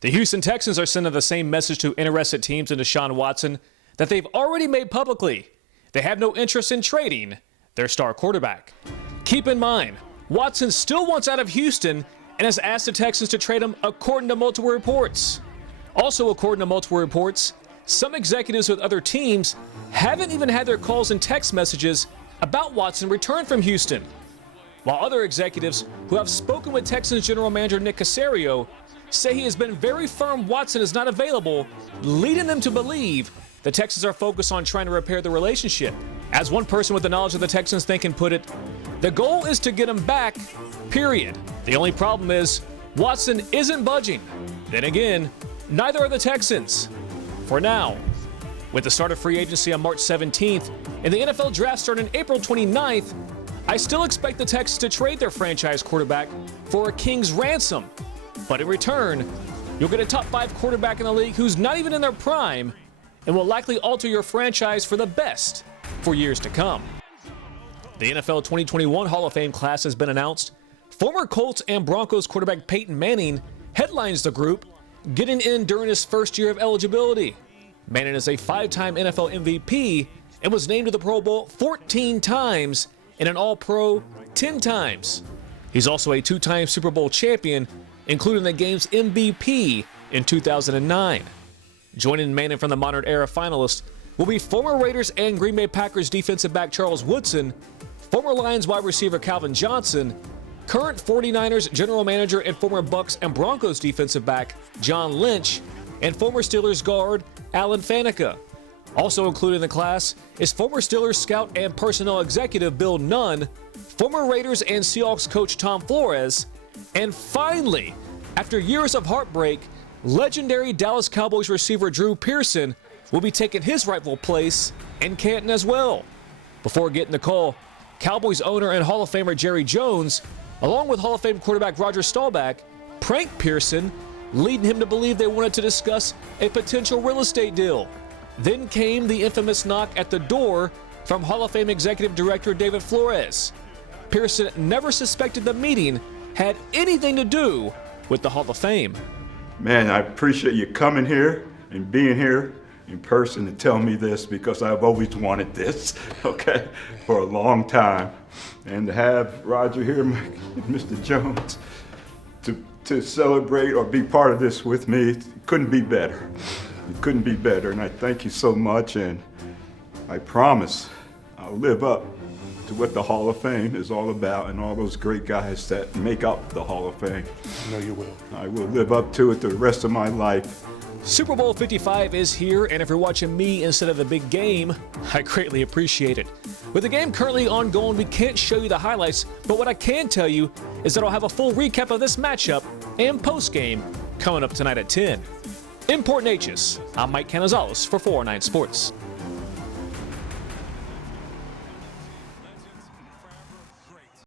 The Houston Texans are sending the same message to interested teams in Deshaun Watson that they've already made publicly. They have no interest in trading their star quarterback. Keep in mind, Watson still wants out of Houston and has asked the Texans to trade him, according to multiple reports. Also, according to multiple reports, some executives with other teams haven't even had their calls and text messages about Watson return from Houston, while other executives who have spoken with Texans general manager Nick Caserio say he has been very firm Watson is not available, leading them to believe the Texans are focused on trying to repair the relationship. As one person with the knowledge of the Texans thinking put it, the goal is to get him back, period. The only problem is Watson isn't budging. Then again, neither are the Texans. For now, with the start of free agency on March 17th and the NFL draft starting April 29th, I still expect the Texans to trade their franchise quarterback for a king's ransom. But in return, you'll get a top 5 quarterback in the league who's not even in their prime and will likely alter your franchise for the best for years to come. The NFL 2021 Hall of Fame class has been announced. Former Colts and Broncos quarterback Peyton Manning headlines the group, getting in during his first year of eligibility. Manning is a 5-time NFL MVP and was named to the Pro Bowl 14 times and an All-Pro 10 times. He's also a 2-time Super Bowl champion, including the game's MVP in 2009. Joining Manning from the modern era finalists will be former Raiders and Green Bay Packers defensive back Charles Woodson, former Lions wide receiver Calvin Johnson, current 49ers general manager and former BUCS and Broncos defensive back John Lynch, and former Steelers guard Alan Faneca. Also included in the class is former Steelers scout and personnel executive Bill Nunn, former Raiders and Seahawks coach Tom Flores, and finally, after years of heartbreak, legendary Dallas Cowboys receiver Drew Pearson will be taking his rightful place in Canton as well. Before getting the call, Cowboys owner and Hall of Famer Jerry Jones, along with Hall of Fame quarterback Roger Staubach, pranked Pearson, leading him to believe they wanted to discuss a potential real estate deal. Then came the infamous knock at the door from Hall of Fame executive director David Flores. Pearson never suspected the meeting had anything to do with the Hall of Fame. Man, I appreciate you coming here and being here in person to tell me this, because I've always wanted this, okay, for a long time. And to have Roger here, Mr. Jones, to celebrate or be part of this with me, it couldn't be better. It couldn't be better, and I thank you so much, and I promise I'll live up to what the Hall of Fame is all about and all those great guys that make up the Hall of Fame. I know you will. I will live up to it the rest of my life. Super Bowl 55 is here, and if you're watching me instead of the big game, I greatly appreciate it. With the game currently ongoing, we can't show you the highlights, but what I can tell you is that I'll have a full recap of this matchup and post-game coming up tonight at 10. In Port Neches, I'm Mike Canizales for 409 Sports.